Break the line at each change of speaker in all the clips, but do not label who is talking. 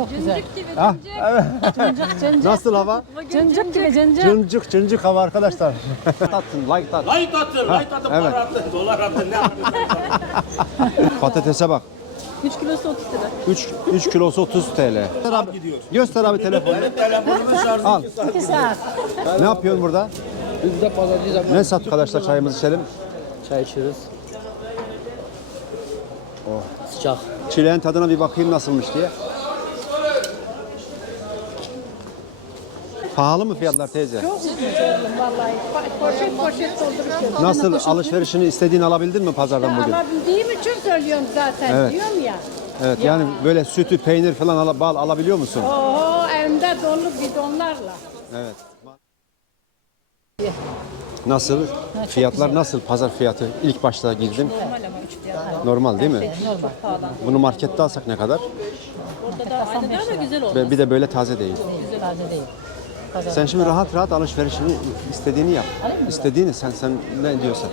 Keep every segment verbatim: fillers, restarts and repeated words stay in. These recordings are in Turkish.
çok güzel.
Cıncık gibi
Ah,
cıncık.
evet.
Cıncık cıncık.
Nasıl hava?
Bugün
Cıncık gibi cıncık.
Cıncık cıncık hava arkadaşlar. Atın, like at.
Light atın, light atın,
evet.
para atın, dolar atın, ne yapıyorsun?
Patatese bak.
üç kilosu otuz lira.
üç üç kilosu otuz T L. Göster abi, göster abi telefonu.
Telefonumun şarjı
Al.
iki saat.
Ne yapıyorsun burada?
Biz de pazarcıyız abi.
Ne sat arkadaşlar, çayımızı içelim.
Çay içiyoruz.
Oh.
Sıcak.
Çileğin tadına bir bakayım nasılmış diye. Pahalı mı fiyatlar teyze?
Çok güzel vallahi. Poşet poşet doldurup
Nasıl, alışverişini istediğini alabildin mi pazardan bugün?
alabildiğim için söylüyorum zaten.
Evet.
Diyorum ya.
Evet, yani böyle sütü, peynir falan ala- bal alabiliyor musun?
Oho elimde dolu bidonlarla.
Evet. Nasıl? Fiyatlar nasıl? Pazar fiyatı ilk başta girdin.
Normal ama üç fiyat.
Normal değil mi?
Normal. Pahalı.
Bunu markette alsak ne kadar?
Orada da aynı da ama güzel oldu.
Ve bir de böyle taze değil.
Taze değil.
Sen şimdi rahat rahat alışverişini istediğini yap. İstediğini sen sen ne diyorsan.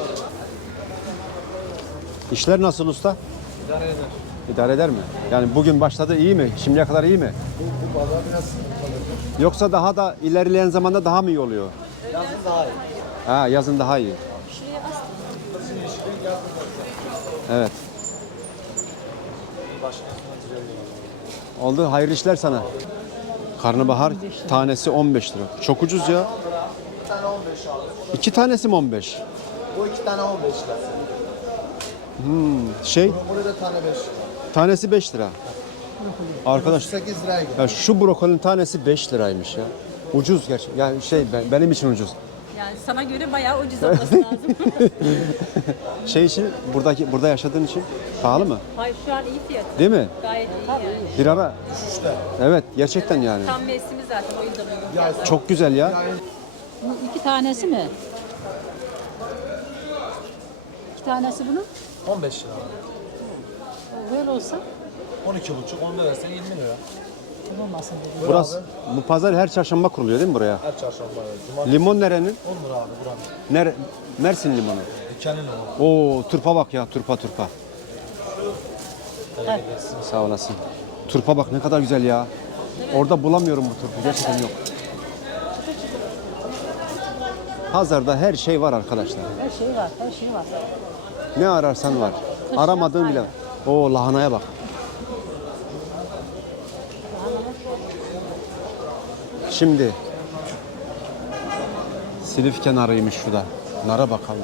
İşler nasıl usta?
İdare eder.
İdare eder mi? Yani bugün başladı, iyi mi? Şimdiye kadar iyi mi?
Bu, bu pazar biraz sıkıntılı.
Yoksa daha da ilerleyen zamanda daha mı iyi oluyor?
Yazın daha iyi.
Ha, yazın daha iyi. Evet. Oldu. Hayırlı işler sana. Karnabahar tanesi on beş lira. Çok ucuz ya.
Bir tane on beş abi.
İki tanesi mi on beş?
Bu iki tane on beş lira.
Şey,
Burada tane beş.
tanesi beş lira. Arkadaş,
sekiz liraya gidiyor.
ya şu brokolinin tanesi beş liraymış ya. Ucuz gerçekten. Yani şey ben- benim için ucuz.
Yani sana göre bayağı ucuz olması lazım.
Şey için, buradaki burada yaşadığın için pahalı mı?
Hayır şu an iyi fiyat.
Değil mi?
Gayet iyi yani.
Bir ara. Evet, gerçekten yani.
Tam mevsimi zaten o yüzden uygun fiyatlar.
Çok güzel ya.
Bu iki tanesi mi? İki tanesi bunun.
on beş lira.
Böyle olsa
on iki buçuk, onda versen yirmi lira.
olmasın dedi.
Burası, bu pazar her çarşamba kuruluyor değil mi buraya?
Her çarşamba evet. Cuma
Limon nerenin?
on lira abi buranın.
Nere, Mersin limonu.
Dükkanın o.
Oo, turpa bak ya, turpa turpa. Sağ olasın. Turpa bak ne kadar güzel ya. Orada bulamıyorum bu turpu, gerçekten yok. Pazarda her şey var arkadaşlar.
Her şey var, her şey var.
Ne ararsan var. Aramadığın bile var. Oo, lahanaya bak. Şimdi Silif kenarıymış şu da. Nara bakalım.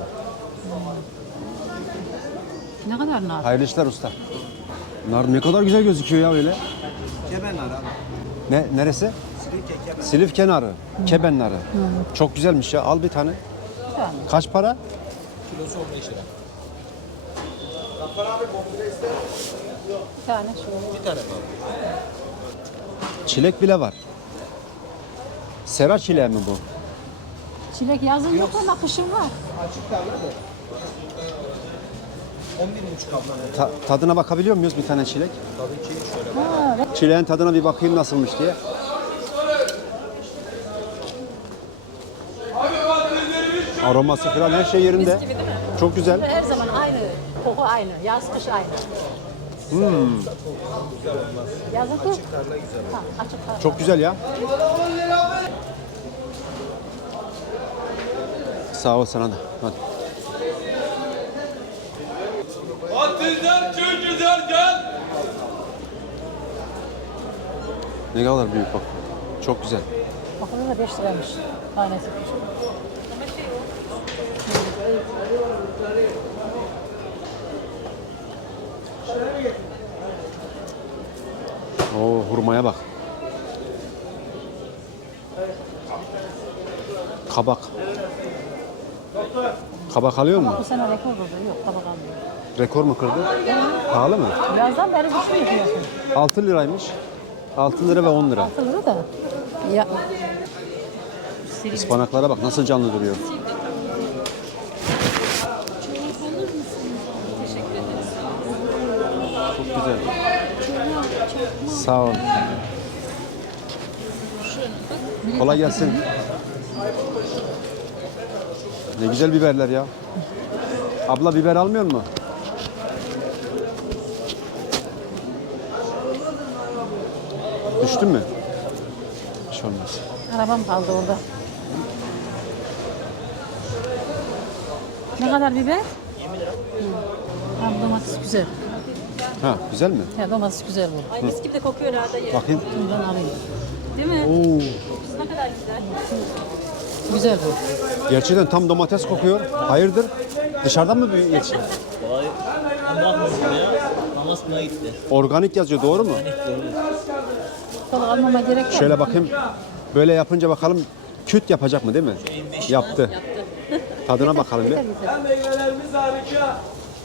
Ne kadar nar?
Hayırlı işler usta. Nar ne kadar güzel gözüküyor ya öyle.
Kemer abi.
Ne neresi? Silif kenarı. Keben narı. Çok güzelmiş ya. Al bir tane.
tane.
Kaç para?
Kilosu on beş lira.
Bir tane şu.
Bir tane abi.
Çilek bile var. Sera çileği mi bu?
Çilek yazın yok ama kışın var.
Açık da abi. on bir buçuk abla.
Ta- tadına bakabiliyor muyuz bir tane çilek?
Tabii ki şöyle.
Ha, evet.
Çileğin tadına bir bakayım nasılmış diye. Aroması falan her şey yerinde.
Gibi değil mi?
Çok güzel.
Her zaman aynı. Koku aynı. Yaz kış aynı.
Hmm,
Yazın kış. Ha, açık tarla.
çok güzel ya. Sağ ol sana da. Hadi.
Atıldan çok güzel gel.
Ne kadar büyük bak. Çok güzel.
Bakalım da beş liraymış. Tanesi.
Oo, hurmaya bak. Kabak. Kabak alıyor mu?
Bu sene rekor oldu. Yok tabak almıyor.
Rekor mu kırdı? Pahalı mı?
Birazdan beri düşmüyor diyorsun.
altı liraymış. altı lira ve on lira.
Altı lira da. Ya.
Ispanaklara bak nasıl canlı duruyor. Çok güzel. Sağ ol. Kolay gelsin. Ne güzel biberler ya. Abla biber almıyor mu? Düştün mü? Bir şey olmaz.
Arabam kaldı orada. Ne kadar biber? yirmi lira. Ha, bu domates güzel.
Ha, güzel mi?
Ya domates güzel bu.
Ay mis gibi de kokuyor herhalde. Ya.
Bakayım.
Bundan alayım.
Değil mi?
Oo.
Ne kadar güzel.
Güzel bu.
Gerçekten tam domates kokuyor. Hayırdır? Dışarıdan mı bir yetişti?
Vay. Bakmıyorum ya. Mamasına gitti.
Organik yazıyor, doğru mu?
Balık almama gerek yok.
Şöyle bakayım. Böyle yapınca bakalım küt yapacak mı değil mi? Yaptı. Tadına bakalım bir.
Güzel güzel.
Meyvelerimiz harika.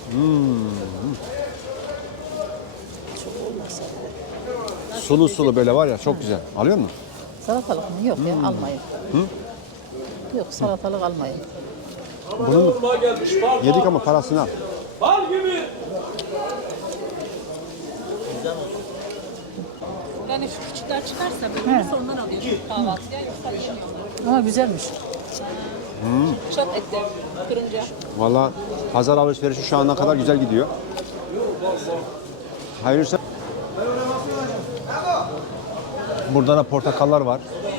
Sulu sulu böyle var ya, çok güzel. Alıyor musun?
Salatalık mı? Yok ya almayın. Yok salatalık almayın.
Bunu
Kurma gelmiş bal.
yedik ama parasını al.
Bal gibi.
Yani şu küçükler çıkarsa böyle sonundan alıyorsun kahvaltıya yoksa yemiyorlar.
Ama güzelmiş.
Çok etli kırınca.
Valla pazar alışverişi şu ana kadar güzel gidiyor. Hayırlısı. Burada da portakallar var.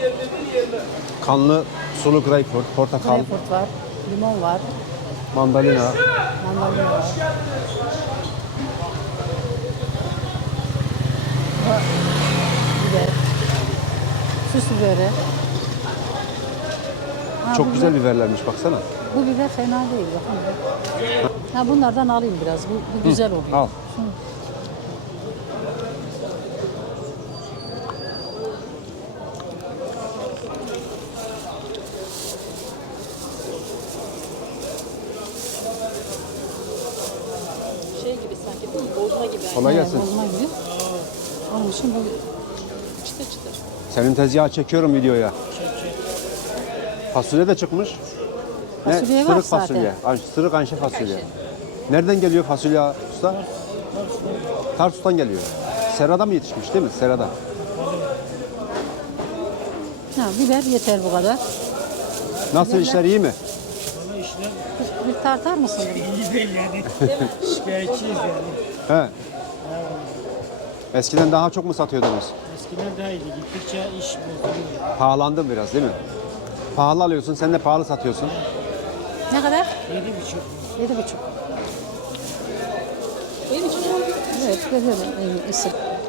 Kanlı sulu greyfurt, portakal,
Greyfurt var, limon var,
mandalina.
mandalina var. Bu biber, süs biberi. Ha,
Çok
bu
güzel
biber-
biberlermiş baksana.
Bu biber fena değil. Bakın. Ha, bunlardan alayım biraz. Bu, bu güzel oluyor.
Al.
Şunu.
Şey gibi sanki değil mi? Bozma gibi. Yani.
Kolay
Evet,
gelsin.
bozma gibi. Onun için bu
Çıtır çıtır.
Senin tezgahı çekiyorum videoya. Fasulye de çıkmış.
Fasulye var
Sırık
zaten.
fasulye. An- Sırık anşe fasulye. Nereden geliyor fasulye usta? Tarsus'tan geliyor. Serada mı yetişmiş değil mi? Serada.
ha, biber yeter bu kadar.
Nasıl işler, iyi mi?
Bir, bir tartar mısın?
İyi değil yani. Şikayetçiyiz yani.
He. Eskiden daha çok mu satıyordunuz?
Eskiden daha iyiydi. Gittikçe iş bozuluyor.
Pahalandı biraz değil mi? Pahalı alıyorsun, sen de pahalı satıyorsun.
Ne kadar?
Yedi buçuk.
Yedi buçuk.
Benim için
Evet, görüyorum en iyisi.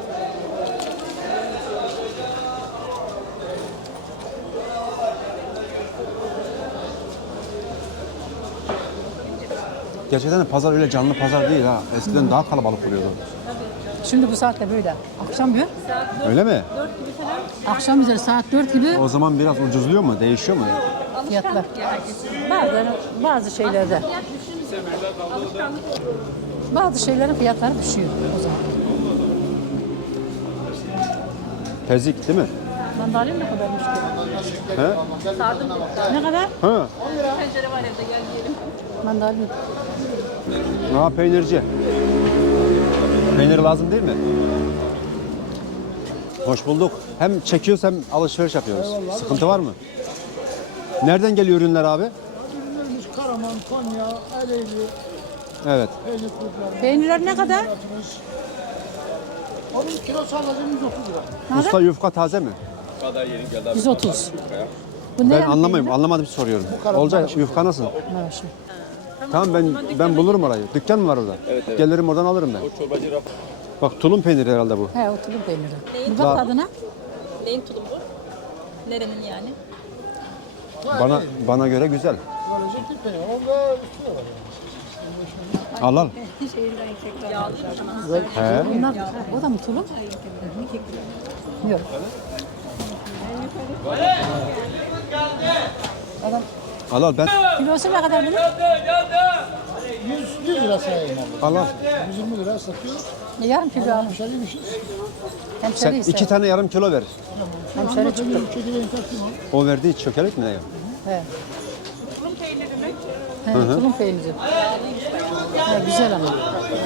Gerçekten de pazar öyle canlı pazar değil ha. Eskiden daha kalabalık oluyordu.
Şimdi bu saatte böyle. Akşam bir.
Öyle mi?
dört gibi falan
Akşam üzeri saat dört gibi
O zaman biraz ucuzluyor mu? Değişiyor mu?
fiyatlar. Bazı, bazı şeylerde. Bazı şeylerin fiyatları düşüyor o zaman.
Tezik değil mi?
Mandalina ne kadarmış ki?
He?
sardım.
Ne kadar?
Ha.
Pencere var evde gel yiyelim.
Mandalina.
Ha, peynirci. Peynir lazım değil mi? Hoş bulduk. Hem çekiyoruz hem alışveriş yapıyoruz. Sıkıntı var mı? Nereden geliyor ürünler abi?
Ürünlerimiz Karaman, Konya, Ereğli,
Evet.
Eğri kurtlar.
Peynirler ne kadar?
Onun kilosu alacağım yüz otuz lira.
Usta yufka taze mi?
yüz otuz. Bu ne
Ben
yani
anlamayayım.
peynir?
Anlamadım, soruyorum. Olcay yufka nasıl?
Ha, şu.
Tamam, ben ben bulurum orayı. Dükkan mı var orada? Evet, evet. Gelirim oradan alırım ben. Bak, tulum peyniri herhalde bu.
He, o tulum peyniri.
Neyin,
Bir bak tadına.
neyin tulumu bu? Nerenin yani?
Bana bana göre güzel.
Böylece bir peynir. Onda üstü de var.
Al al.
Yağlıymış ama.
He.
Bunlar, o da mı tulum? Yok. Adam,
Al al ben.
kilosu ne kadar bunun?
yüz, yüz lira sayayım abi.
Al al.
yüz yirmi lira satıyoruz.
E, yarım kilo almış.
Hemşeriymişiz.
Sen
Hemşeri ise.
iki tane yarım kilo ver.
Hemşeri çıktı.
Anlatıyorum. Çekirdeğini takdim al.
O verdiği çökelek mi ne ya?
He. Tulum peyniri mi? He, tulum peyniri. He, güzel ama.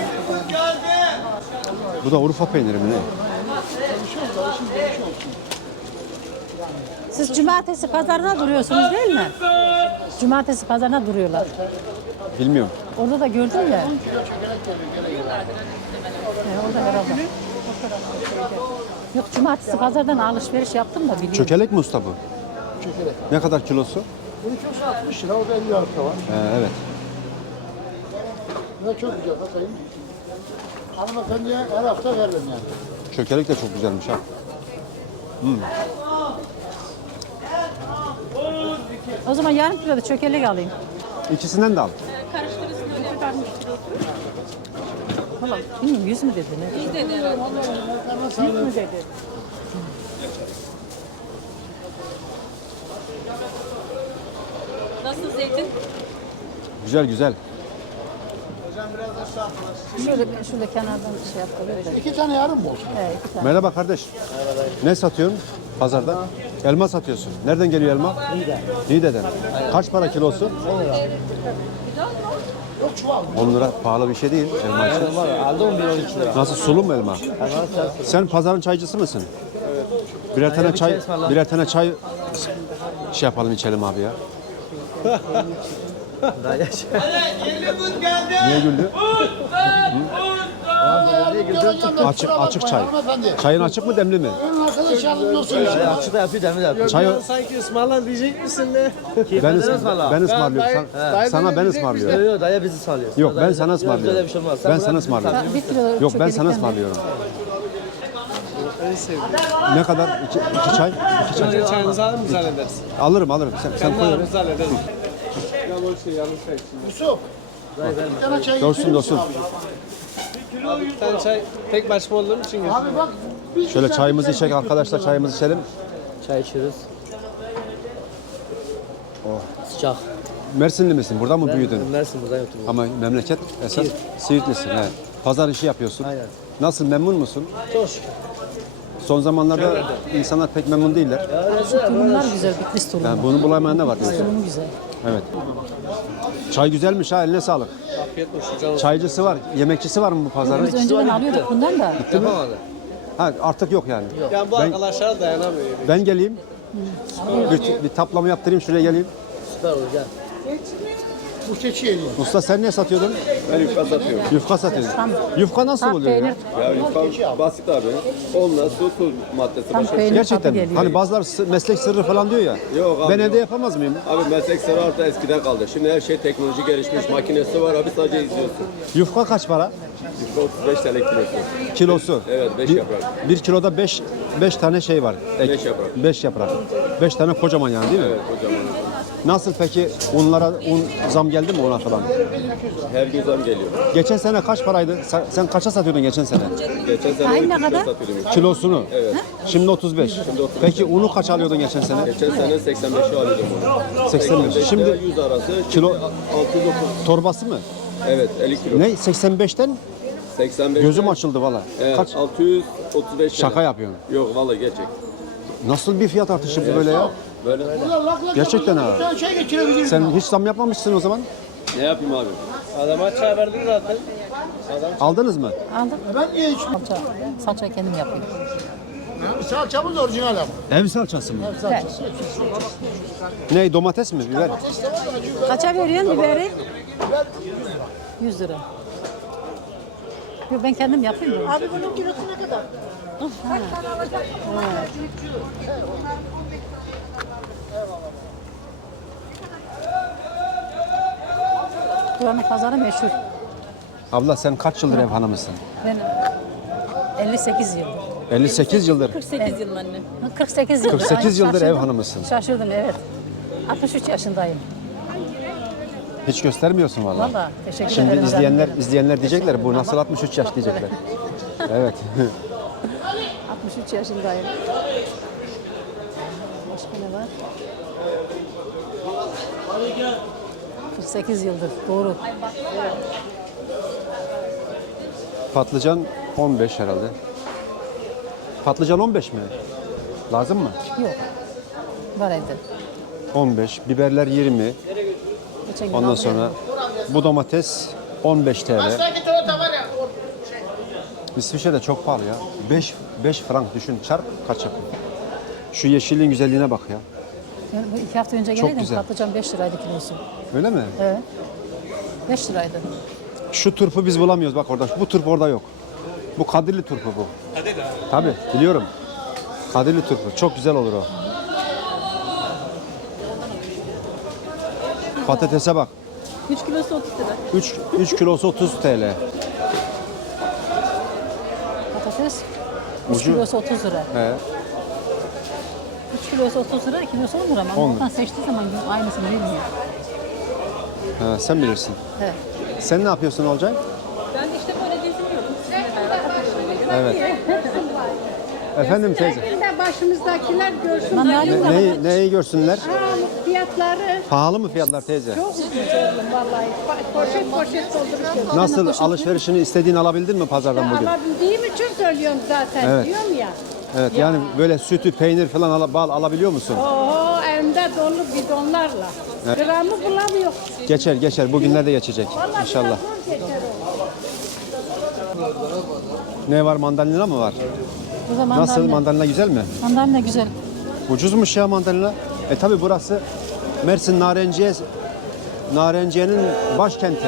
Bu da Urfa peyniri mi ne?
Siz cumartesi pazarına duruyorsunuz değil mi? Cumartesi pazarına duruyorlar.
Bilmiyorum.
Orada da gördüm ya. He, orada herhalde. Yok cumartesi pazardan alışveriş yaptım da biliyorum.
Çökelek mi usta bu?
Çökelek.
Ne kadar kilosu?
Bunun kilosu altmış lira, o da elli arka var.
Ee, evet.
Bu da çok güzel bakayım. Hanımefendiye her hafta veririm yani.
Çökelek de çok güzelmiş ha.
O zaman yarım kilo da çökelek alayım.
İkisinden de al.
Karıştırırsın öyle.
Valla bilmiyorum yüz mü dedi ne?
İyi dedi herhalde.
Yüz mü dedi?
Nasıl zeytin?
Güzel güzel.
Şöyle, şöyle kenardan şey yaptı. Böyle.
İki tane yarım mı olsun?
Evet, iki tane.
Merhaba kardeş. Ne satıyorsun pazarda? Elma satıyorsun. Nereden geliyor elma? Niğde. Niğde'den. Kaç para kilosu? on lira pahalı bir şey değil elma için.
Aldım bir on iki lira.
Nasıl sulu mu elma? Sen pazarın çaycısı mısın? Birer tane çay, birer tane çay şey yapalım içelim abi ya. Niye güldü? Açık açık çay.
Hanımefendi.
Çayın açık mı demli mi?
Benim arkadaş yardımcı olsun.
Açık da yapıyor, demir de yapıyor.
Çay
Sanki ısmarlan diyecek misin ne?
ben, ısmar, ben ısmarlıyorum. Sana, sana ben ısmarlıyorum.
Yok yok, daya bizi sağlıyor.
Yok ben sana ısmarlıyorum.
Öyle bir şey olmaz. Sen
Ben
bırak,
sana
bizi
ısmarlıyorum.
Bir kilo
Yok ben
çökelikten
sana
ver.
ısmarlıyorum. Ne kadar? İki, iki çay? İki çay.
Çayınızı alır mı zannedersin?
Alırım alırım. Sen, sen koy oraya.
Zannederim. Yanlış şey yanlış şey içinde.
Yusuf. Bir tane çay
Dursun
getirir misin
dursun.
abi?
Bir tane çay tek başıma olduğum için götürdüm.
Abi bak. bir
Şöyle
güzel
çayımızı
bir
içelim
çay
arkadaşlar, çayımızı içelim.
Çay içiyoruz. Sıcak.
Mersinli misin? Burada mı büyüdün?
Mersin buradan oturuyor.
Ama memleket esas Siirtlisin. He. Pazar işi yapıyorsun.
Aynen.
Nasıl, memnun musun?
Çok şükür.
Son zamanlarda insanlar pek memnun değiller.
Bunlar güzel, Bitlis tulumu.
Yani bunu bulamayan ne var diyorsun?
Tulumu güzel.
Evet. Çay güzelmiş ha, eline sağlık.
Afiyet olsun canım.
Çaycısı var, yemekçisi var mı bu pazarın?
Biz önceden alıyorduk bundan da.
Yapamadı.
Ha, artık yok yani.
Yani bu
Ben-
arkadaşlar dayanamıyor.
Ben geleyim. Bir, bir taplama yaptırayım, şuraya geleyim.
Süper olur gel.
Bu keçi yediyor.
Usta sen ne satıyordun?
Ben yufka satıyorum.
Yufka satıyorsun. Yufka nasıl
Tam
oluyor
peynir,
ya?
Ya yufka basit abi. Onunla su, tuz maddesi
tam
başka.
peynir
Gerçekten
tadı
mi?
geliyor.
Hani bazıları sı- meslek sırrı falan diyor ya.
Yok abi,
Ben evde
yok.
yapamaz mıyım?
Abi meslek sırrı artık eskiden kaldı. Şimdi her şey teknoloji gelişmiş. Makinesi var abi, sadece izliyorsun.
Yufka kaç para?
Yufka otuz beş T L kilosu.
Kilosu.
Evet, beş
bir,
yaprak.
Bir kiloda beş, beş tane şey var. Ek.
Beş yaprak.
Beş yaprak. Beş tane kocaman yani değil mi?
Evet kocaman.
Nasıl peki unlara un zam geldi mi ona falan?
Her gün zam geliyor.
Geçen sene kaç paraydı? Sen, sen kaça satıyordun geçen sene?
Geçen sene
Ay,
on
ne
iki lira
kadar?
satıyordum. yufka.
Kilosunu.
Evet.
Şimdi otuz beş. Peki unu kaç alıyordun geçen sene?
Geçen sene seksen beşe alıyordum onu.
seksen beş.
Şimdi
Şimdi
yüz arası.
kilo
Şimdi altı dokuz.
torbası mı?
Evet elli kilo.
Ne? seksen beşten
seksen beş.
gözüm açıldı valla.
Evet,
Kaç?
altı yüz otuz beş.
Şaka yapıyorsun.
Yok vallahi gerçek.
Nasıl bir fiyat artışı bu böyle ya?
Böyle.
Ulan lak lak
Gerçekten
yapalım,
ha.
Bir tane çay getirebilir
Sen
miyim?
hiç zam yapmamışsın o zaman.
Ne yapayım abi?
Adama çay verdim zaten.
Aldınız mı?
Aldık.
Ben niye içmiyorum?
Salça. Salçayı kendim yapayım.
Salçamız orijinal ama.
Ev salçası mı?
Evet.
Ne, domates mi? Biber.
Kaça veriyorsun biberi? yüz lira. Yok ben kendim yapayım bunu.
Abi bunun kilosu ne kadar?
Buranın pazarı meşhur.
Abla sen kaç yıldır ev hanımısın?
Ben elli sekiz yıl.
elli sekiz yıldır.
kırk sekiz yıl anne.
kırk sekiz yıldır.
kırk sekiz
Ay,
yıldır ev
şaşırdım.
hanımısın.
Şaşırdım evet. altmış üç yaşındayım.
Hiç göstermiyorsun valla.
Valla teşekkür
Şimdi
ederim.
izleyenler izleyenler diyecekler bu nasıl altmış üç yaş diyecekler. Evet.
altmış üç yaşındayım. Başka ne var? kırk sekiz yıldır doğru.
Patlıcan on beş herhalde. Patlıcan on beş mi? Lazım mı?
Yok. Var evde.
on beş. Biberler yirmi.
Geçen gün
Ondan
aldım.
sonra bu domates on beş T L. İsviçre'de çok pahalı ya. beş beş frank düşün. Çarp kaç yapıyor? Şu yeşilliğin güzelliğine bak ya.
Yani bu iki hafta önce
Çok
geleydim.
güzel.
Patlıcan beş liraydı kilosu.
Öyle mi?
Evet. beş liraydı.
Şu turpu biz bulamıyoruz bak orada. Bu turp orada yok. Bu Kadirli turpu bu. Kadirli abi. Tabii biliyorum. Kadirli turpu. Çok güzel olur o. Patatese bak.
üç kilosu otuz lira.
üç, üç kilosu otuz T L.
Patates üç
Ucu-
kilosu otuz lira.
He.
üç kilosu otuz lira, kilosu on lira. Ama
on lira.
oradan seçtiği zaman aynısını bilmiyor.
Ha, sen bilirsin.
Evet.
Sen ne yapıyorsun Olcay?
Ben de işte böyle geziniyorum. Sizinle beraber takılıyorum dedim.
Evet. Efendim teyze.
Bir de başımızdakiler görsün.
Mandalina.
Ne, neyi, neyi görsünler?
Aa, fiyatları
Pahalı mı fiyatlar teyze?
çok ucuz oğlum vallahi. Pa- Poşet poşet doldurup
Nasıl alışverişini istediğini alabildin mi pazardan bugün?
alabildiğim için söylüyorum zaten.
Evet.
Diyorum ya.
Evet yani böyle sütü, peynir falan ala- bal alabiliyor musun?
Oho evimde dolu bidonlarla. Gramı bulamıyor.
Geçer geçer. Bugünlerde geçecek
Vallahi
inşallah.
biraz zor geçer o.
Ne var, mandalina mı var?
Bu da mandalina.
Nasıl, mandalina güzel mi?
Mandalina güzel.
Ucuzmuş ya mandalina. E tabi burası Mersin Narenciye Narenciye'nin başkenti.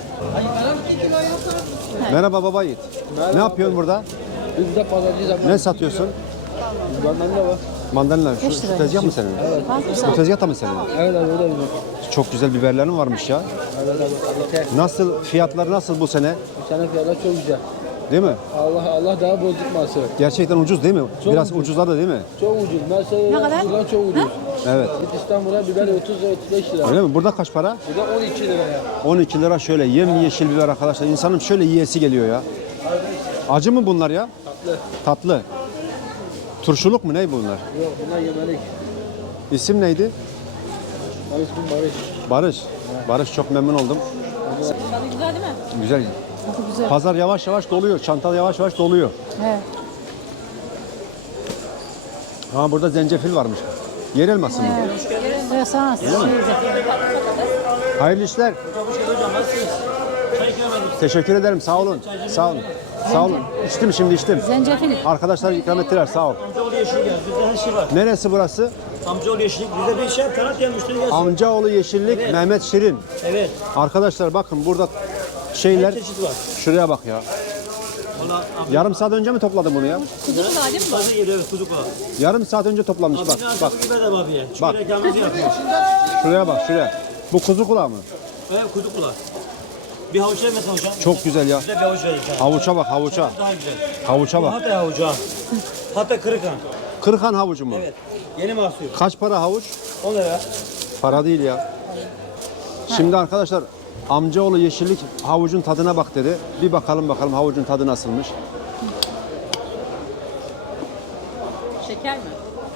Merhaba baba Yiğit. Ne yapıyorsun burada?
Biz de pazarcıyız abi.
Ne satıyorsun?
Benden de var.
Mandalina. Şu,
Beş
şu
lira.
tezgah mı senin?
Fazla
Bu tezgah da mı senin?
Evet abi o da bizim.
Çok güzel biberlerin varmış ya.
Evet abi. Yeter.
Nasıl, fiyatları nasıl bu sene?
Bu sene fiyatlar çok güzel.
Değil mi?
Allah Allah daha bozulmasın.
Gerçekten ucuz değil mi?
Çok
Biraz
ucuz.
ucuzladı değil mi?
Çok ucuz. Mesela
Ne kadar?
buradan çok ucuz.
Evet.
Git İstanbul'a biber otuz lira otuz beş lira.
Öyle mi? Burada kaç para?
Bu da on iki lira ya.
on iki lira şöyle yemyeşil biber arkadaşlar. İnsanın şöyle yiyesi geliyor ya. Acı mı bunlar ya?
Tatlı.
Tatlı. Turşuluk mu ne bunlar?
Yok bunlar yemelik.
İsim neydi?
Barış bu Barış.
Barış. Barış çok memnun oldum.
Tadı güzel değil mi?
Güzel.
Çok güzel.
Pazar yavaş yavaş doluyor. Çantal yavaş yavaş doluyor.
Evet.
Ha burada zencefil varmış. Yer elması mı?
Evet. Sana
Hayırlı işler. Teşekkür ederim. Sağ olun. Sağ olun. Sağ olun. İçtim şimdi içtim.
zencefil.
Arkadaşlar ikram ettiler. Sağ ol.
Amcaoğlu yeşillik geldi. Bizde her şey var.
Neresi burası?
Amcaoğlu yeşillik. Bizde bir şey kanat gel müşteri gelsin.
Amcaoğlu Yeşillik,
Evet.
Mehmet Şirin.
Evet.
Arkadaşlar bakın burada şeyler.
Her çeşit var.
Şuraya bak ya.
Valla abi.
Yarım saat önce mi topladın bunu ya?
Kuzu mu daha değil mi?
Bazı geliyor evet kuzu kulağı.
Yarım saat önce toplanmış
Abi
bak.
ne
Bak
yapıyor? Biber de abi ya. Çünkü
Bak.
reklamımızı yapıyor.
şuraya bak şuraya. Bu kuzu kulağı mı?
Evet kuzu kulağı. Bir havuç ver mesela hocam.
Çok güzel ya.
Bize bir havuç verin sana.
Havuça bak havuça.
Daha güzel.
Havuça
Bu
bak.
Hatay havucu ha. Hatay Kırıkhan.
Kırıkhan havucu mu?
Evet. Yeni mahsul.
Kaç para havuç?
on lira.
Para değil ya. Şimdi arkadaşlar amcaoğlu Yeşillik havucun tadına bak dedi. Bir bakalım bakalım havucun tadı nasılmış.
Şeker mi?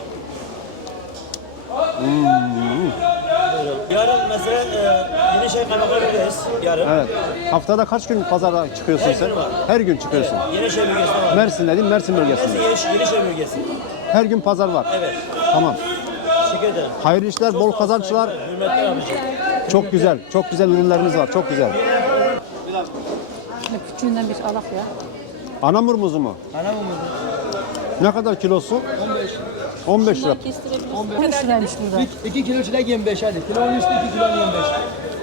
Yarın mesela e, yeni şey kaymakamındayız. Yarın.
Evet. Haftada kaç gün pazara çıkıyorsun sen? Her gün çıkıyorsun.
Yeni şey bölgesinde var.
Mersin'de değil mi? Mersin bölgesinde.
Mersin yeni, yeni şey bölgesi.
Her gün pazar var.
Evet.
Tamam.
Teşekkür ederim.
Hayırlı işler, bol kazançlar.
Hürmetli abiciğim.
Çok güzel. Çok güzel ürünleriniz var. Çok güzel.
Küçüğünden bir alak ya.
Anamur muzu mu?
Ana mı mı?
Ne kadar kilosu? on beş. on beş lira.
Kestirebilirsin.
on beş liraymış burada.
iki kilo çilek yirmi beş hadi. Kilonun üstü iki kilo yirmi beş.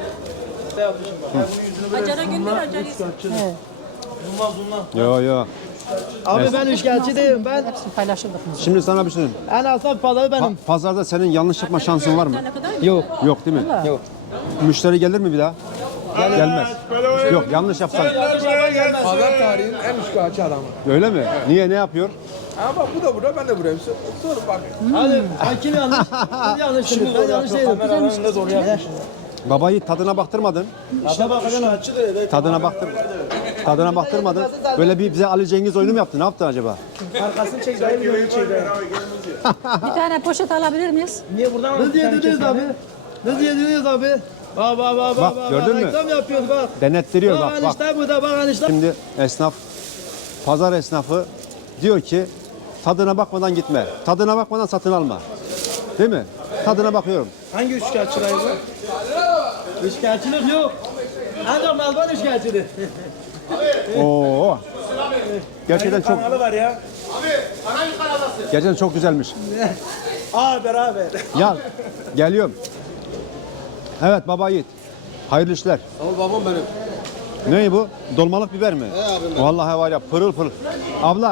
Acara gönder acar yesin.
Evet.
Bunlar bunlar.
Yo yo.
Abi ben üçkağıtçıyım ben.
Hepsini paylaşırdık. biz.
Şimdi sana bir şey söyleyeyim.
En alttan pazarı
Pa-
benim.
pazarda senin yanlış yapma şansın var mı?
Ne kadar mı?
Yok.
Yok değil mi?
Yok.
Müşteri gelir mi bir daha? Gelmez. Yok yanlış yapsan.
Pazar tarihinin en üçkağıtçı adamı.
Öyle mi? Niye ne yapıyor?
Ama bu da burada, ben de buraya. Sorun bakın.
Hadi. Ay kim yanlış? Siz yanlış. Şimdi ben yanlış değilim.
Önünde doğru yapmış.
Babayı tadına baktırmadın.
İşte bak üçkağıtçı da evet.
Tadına baktır. Tadına baktırmadın. Böyle bir bize Ali Cengiz oyunu mu yaptın? Ne yaptın acaba?
Arkasını çek dayım yönünü çek dayım.
Bir tane poşet alabilir miyiz?
Niye buradan
Nasıl yediniz abi? Nasıl yediniz abi? Bak bak bak
Bak,
bak.
gördün mü?
Reklam yapıyoruz bak.
Denettiriyor
Bak
bak bak.
enişte burada bak enişte.
Şimdi esnaf, pazar esnafı diyor ki tadına bakmadan gitme. Tadına bakmadan satın alma. Değil mi? Tadına bakıyorum.
Hangi üçkağıtçılar bu? Üçkağıtçılık yok. Ancak Melban üçkağıtçıdır.
Oo. Gerçekten çok
Kanalı var ya.
gerçekten çok güzelmiş.
Aa beraber.
Ya geliyorum. Evet baba Yiğit. Hayırlı işler.
Ama babam benim.
Ne bu? Dolmalık biber mi?
He abim benim.
Vallahi var ya pırıl pırıl. Abla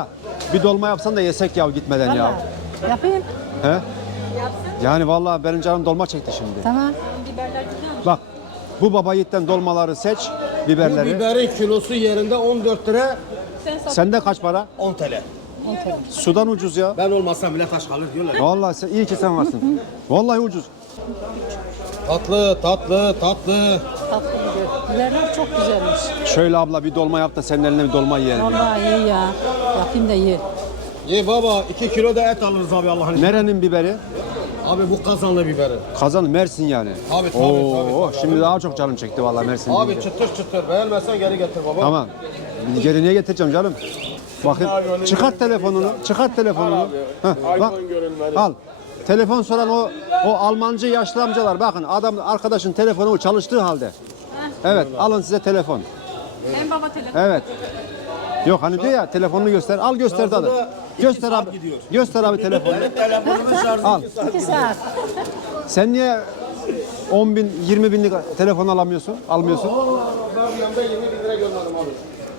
Bir dolma yapsan da yesek ya gitmeden ya.
Vallahi. Yapayım.
He? Yani vallahi benim canım dolma çekti şimdi.
Tamam.
Bak bu baba yiğitten dolmaları seç, biberleri.
Biberin kilosu yerinde on dört lira
Sende kaç para?
on T L.
Sudan ucuz ya.
Ben olmasam bile taş kalır diyorlar.
Vallahi sen, iyi ki sen varsın. Vallahi ucuz.
Tatlı, tatlı, tatlı.
Tatlı gibi. Biberler çok güzelmiş.
Şöyle abla bir dolma yap da senin eline bir dolma yiyelim. ya.
Vallahi iyi ya. Yapayım da ye.
Ye baba iki kilo da et alırız abi Allah'ın izniyle.
Nerenin biberi?
Abi bu kazanlı biberi.
Kazan Mersin yani.
Abi, tabii,
Oo,
tabii,
şimdi daha çok canım çekti vallahi Mersin
Abi
deyince.
çıtır çıtır. Beğenmezsen geri getir baba.
Tamam. Geri niye getireceğim canım? Bakın çıkart telefonunu, çıkart telefonunu. Heh, bak. Al. Telefon soran o o Almancı yaşlı amcalar bakın adam arkadaşın telefonu çalıştığı halde. Evet, alın size telefon.
En baba telefon.
Evet. Yok hani diyor ya telefonunu göster. Al göster dadı. Göster abi. Göster abi telefonu.
Telefonumun şarjı
Al.
İki saat.
Sen niye on bin, yirmi binlik telefon alamıyorsun? Almıyorsun?
Ben yanımda yirmi bin lira gönderdim abi.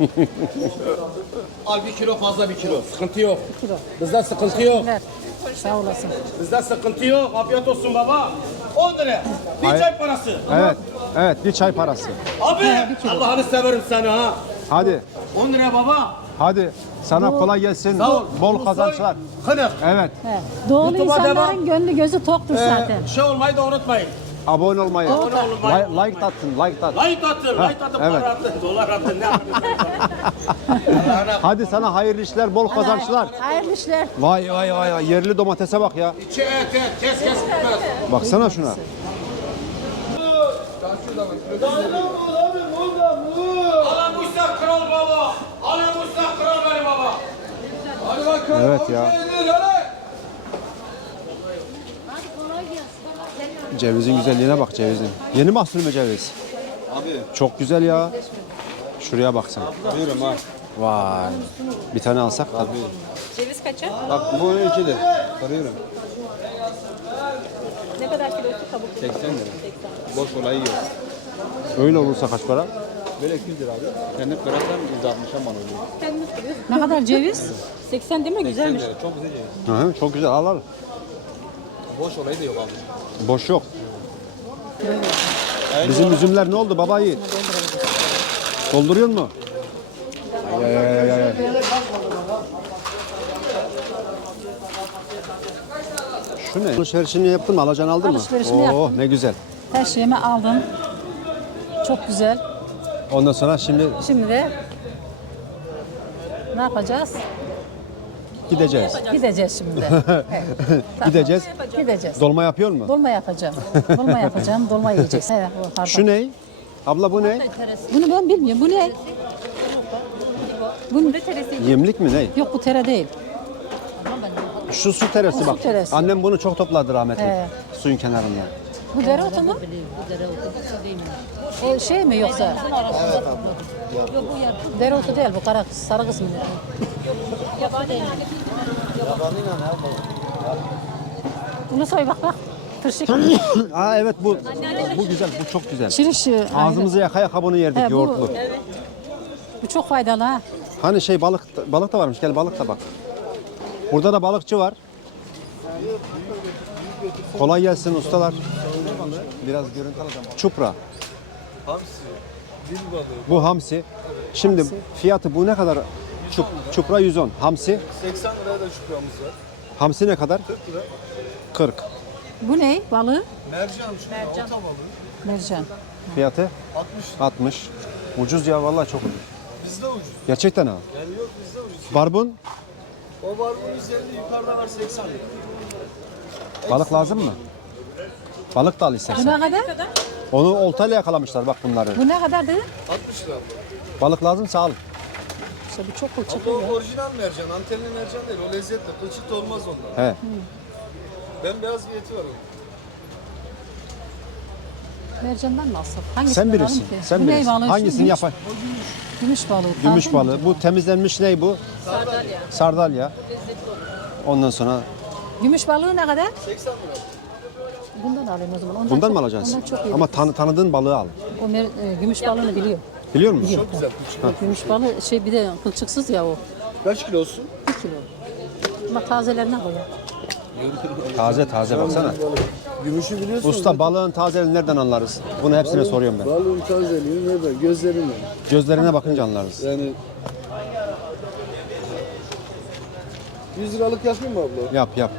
Al bir kilo fazla bir kilo. Sıkıntı yok.
Kilo.
Bizde sıkıntı yok.
Ver. Sağ olasın.
Bizde sıkıntı yok. Afiyet olsun baba. on lira. Bir
Hayır.
çay parası.
Evet. Evet, bir çay parası.
Abi Allah'ını severim seni ha.
Hadi.
on lira baba.
Hadi. Sana kolay gelsin.
Sağ ol.
Bol kazançlar.
Hınık.
Evet.
He. Doğulu
YouTube'a
insanların
devam.
gönlü gözü toktur zaten.
Ee, şey olmayı da unutmayın.
Abone olmayı.
Abone olmayı.
Like, like atın, like at.
Like atın, like atın,
evet.
para atın, dolar atın. Ne yapıyorsun?
Hadi sana hayırlı işler, bol kazançlar.
Hayırlı işler.
Vay vay vay vay. Yerli domatese bak ya.
İçi et et, kes kes gitmez.
Baksana şuna.
Alan Musa kral baba. Alan Musa kral benim baba.
Hadi bakalım.
Evet ya. Cevizin güzelliğine bak cevizin. Yeni mahsul mü ceviz?
Abi.
Çok güzel ya. Şuraya baksana.
Buyurun ha.
Vay. Bir tane alsak da.
Ceviz kaça?
Bak bu ikidir. Soruyorum.
Ne kadar kilosu kabuk?
seksen lira. Boş olayı yok.
Öyle olursa kaç para?
Böyle iki yüz lira abi. Kendi kırarsan yüz altmışa mal oluyor.
Ne kadar ceviz?
seksen değil mi? Güzelmiş.
seksen lira. Çok güzel ceviz.
Hı hı, çok güzel al al.
Boş olayı da yok abi.
Boş yok. Bizim üzümler ne oldu baba yiğit? Dolduruyor mu? Ay, ay, ay, ay, ay. Şu ne? Alışverişini yaptın mı? Alacağını aldın mı?
Alışverişimi
Oo,
yaptım.
ne güzel.
Her şeyimi aldım. Çok güzel.
Ondan sonra şimdi
Şimdi de ne yapacağız?
gideceğiz.
Gideceğiz şimdi de. Evet.
Gideceğiz.
Gideceğiz.
Dolma yapıyor mu?
Dolma yapacağım. Dolma yapacağım. Dolma yiyeceğiz. Evet, bu, pardon.
Şu ne? Abla bu ne?
Bunu ben bilmiyorum. Bu ne? Bu ne?
Yemlik mi ne?
Yok bu tere değil.
Şu su teresi
Su
bak.
teresi.
Annem bunu çok topladı rahmetli.
He.
Suyun kenarında.
Bu dereotu mu? O şey mi yoksa? Dereotu değil bu kara sarı kısmı. Bunu soy bak bak. Tırşık.
Aa evet bu. Bu güzel. Bu çok güzel.
Şiriş.
Ağzımızı yaka yaka bunu yerdik
He, bu-
yoğurtlu.
Bu çok faydalı ha.
Hani şey balık balık da varmış. Gel balık da bak. Burada da balıkçı var. Kolay gelsin ustalar. Biraz görüntü alacağım. Çupra.
Hamsi. Dil balığı.
Bu hamsi. Şimdi fiyatı bu ne kadar? Çup, çupra yüz on. Hamsi.
seksen liraya da şükramız var.
Hamsi ne kadar?
kırk lira.
kırk.
Bu ne? Balığı?
Mercan şu mercan. Olta balığı.
Mercan.
Fiyatı
altmış.
altmış. Ucuz ya vallahi çok ucuz.
Bizde ucuz.
Gerçekten ha.
Yani yok bizde ucuz.
Barbun.
O var bunun yüz elli yukarıda var seksen lira.
Balık lazım mı? Balık da al
Bu
istersen.
ne kadar?
Onu oltayla yakalamışlar bak bunları.
Bu ne kadar dedi?
altmış lira.
Balık lazımsa al.
İşte bu çok
Ama
kılçıklı
o
ya.
orijinal mercan. Antenli mercan değil. O lezzetli. Kılçık da olmaz ondan.
He.
Bembeyaz bir eti var onun.
Mercandan mı alsak? Hangisini
Sen
alalım
bilirsin.
ki?
Sen
Bu ne
bilirsin.
balığı? Şu
Hangisini
gümüş-
yapar?
Gümüş balığı.
Gümüş
taze mi
balığı.
acaba?
Bu temizlenmiş ne bu?
Sardalya.
Sardalya. Ondan sonra
Gümüş balığı ne kadar?
seksen lira.
Bundan alayım o zaman. Ondan
bundan
çok-
mı alacaksın?
Ondan çok iyi.
Ama tanı, tanıdığın balığı al.
O mer- e, gümüş balığını biliyor.
Biliyor musun?
Çok güzel.
Gümüş balığı şey bir de kılçıksız ya o.
Kaç kilo olsun?
Bir
kilo. Ama tazelerine koy.
Taze taze baksana.
Gümüşü biliyorsun.
Usta balığın tazeliğini nereden anlarız? Bunu hepsine soruyorum ben.
Balığın tazeliğini nereden? Gözlerinden.
Gözlerine bakınca anlarız.
Yani yüz liralık yapayım mı abla?
Yap yap.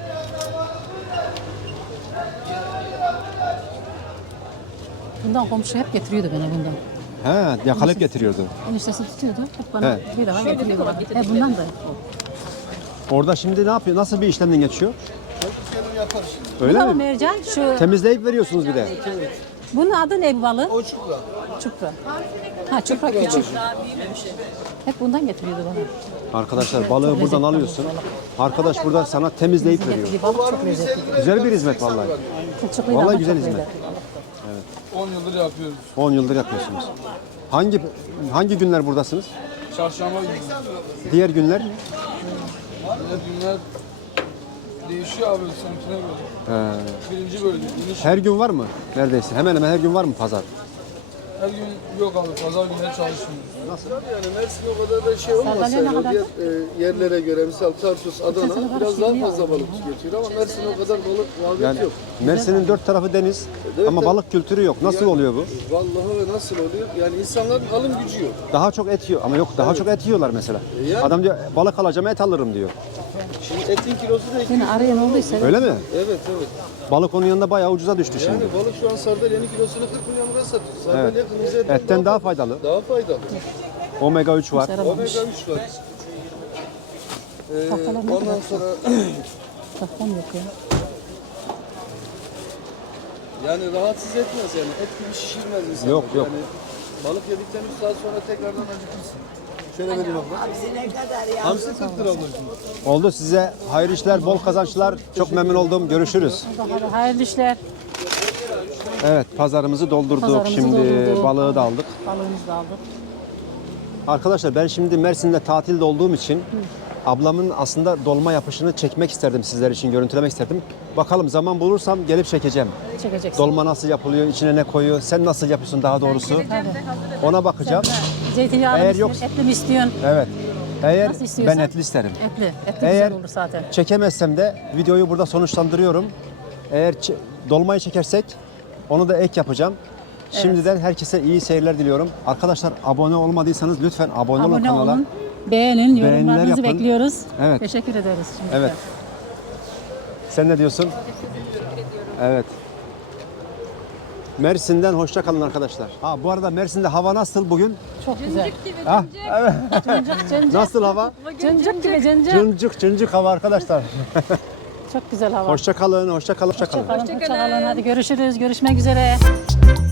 Bundan komşu hep getiriyordu bana bundan.
He, yakalayıp getiriyordu.
Eniştesi tutuyordu. Hep bana
He.
bir daha getiriyordu bana. He bundan da.
Orada şimdi ne yapıyor? Nasıl bir işlemden geçiyor? Öyle
Bu da
mi?
mercan. Şu,
Temizleyip veriyorsunuz bir de.
bunun adı ne bu balığın?
O çupra.
Çupra. Ha çupra küçük. Hep bundan getiriyordu bana.
Arkadaşlar balığı buradan alıyorsun. Arkadaş burada sana temizleyip veriyor.
Getirdiği balık çok lezzetli.
Güzel bir hizmet vallahi.
Kılçıklıydı
Vallahi
ama
güzel
çok
hizmet.
lezzetli.
on yıldır yapıyoruz.
on yıldır yapıyorsunuz. Hangi hangi günler buradasınız?
Çarşamba günü.
Diğer günler?
Diğer günler değişiyor abi semtine göre.
Ee,
Birinci bölge. Geniş.
her gün var mı? Neredeyse. Hemen hemen her gün var mı pazar?
Her gün yok abi. Pazar günleri çalışmıyoruz. Nasıl? Yani Mersin o kadar da şey olmasa
Sardalya ne
yani
kadar?
diğer e, yerlere göre misal Tarsus, Adana
sene
biraz
var,
daha
şimdi
fazla
yok.
balık tüketiyor ama Mersin o kadar balık rağbet
Yani
yok.
Mersin'in dört tarafı deniz ama balık kültürü yok. Nasıl oluyor bu?
Vallahi ve nasıl oluyor? Yani insanların alım gücü yok.
Daha çok et yiyor ama yok daha çok et yiyorlar mesela.
yani-
Adam diyor balık alacağım et alırım diyor.
Şimdi etin kilosu da iki.
Yine arayan olduysa
Öyle mi?
Evet evet.
Balık onun yanında bayağı ucuza düştü şimdi.
Yani balık şu an sardalyanın kilosunu kırk milyon lira satıyor. Sardalya kırmızı etten,
Etten daha faydalı.
Daha faydalı.
Omega üç var.
saramamış.
Omega üç var. Ee,
Tahtalar ne
ondan
kadar?
sonra
Tahtam yok ya.
yani rahatsız etmez yani. Et gibi şişirmez insan.
Yok, yok.
Yani balık yedikten üç saat sonra tekrardan acıkırsın. Şöyle vereyim abla. Hamsi ne kadar ya? Hamsi kırk lira ablacığım.
Oldu size hayırlı işler, bol kazançlar. Çok memnun oldum. Görüşürüz.
Daha hayırlı işler.
Evet pazarımızı doldurduk.
Pazarımızı
Şimdi
doldurduk.
balığı da aldık.
Balığımızı da aldık.
Arkadaşlar ben şimdi Mersin'de tatilde olduğum için ablamın aslında dolma yapışını çekmek isterdim sizler için, görüntülemek isterdim. Bakalım zaman bulursam gelip çekeceğim.
Çekeceksin.
Dolma nasıl yapılıyor, içine ne koyuyor, sen nasıl yapıyorsun daha doğrusu. Ona bakacağım.
Zeytinyağlı
Eğer
mı
yok-
istiyorsun, etli mi istiyorsun?
Evet. Eğer
Nasıl
ben
istiyorsan.
etli isterim.
Etli. Etli
Eğer
güzel olur zaten.
çekemezsem de videoyu burada sonuçlandırıyorum. Eğer ç- dolmayı çekersek onu da ek yapacağım. Şimdiden herkese iyi seyirler diliyorum. Arkadaşlar abone olmadıysanız lütfen abone, olun
Abone
kanala.
olun. Beğenin.
Beğeniler
Yorumlarınızı
yapın.
bekliyoruz.
Evet.
Teşekkür ederiz. Şimdi
Evet. Sen ne diyorsun? Evet. Mersin'den hoşça kalın arkadaşlar. Ha bu arada Mersin'de hava nasıl bugün?
Çok güzel.
Ha, evet.
Cıncık cıncık.
Nasıl hava?
Cıncık gibi cıncık.
Cıncık cıncık hava arkadaşlar.
Çok güzel hava.
Hoşça kalın, hoşça kalın, hoşça kalın.
Hoşça kalın. Hoşça kalın. Hadi görüşürüz. Görüşmek üzere.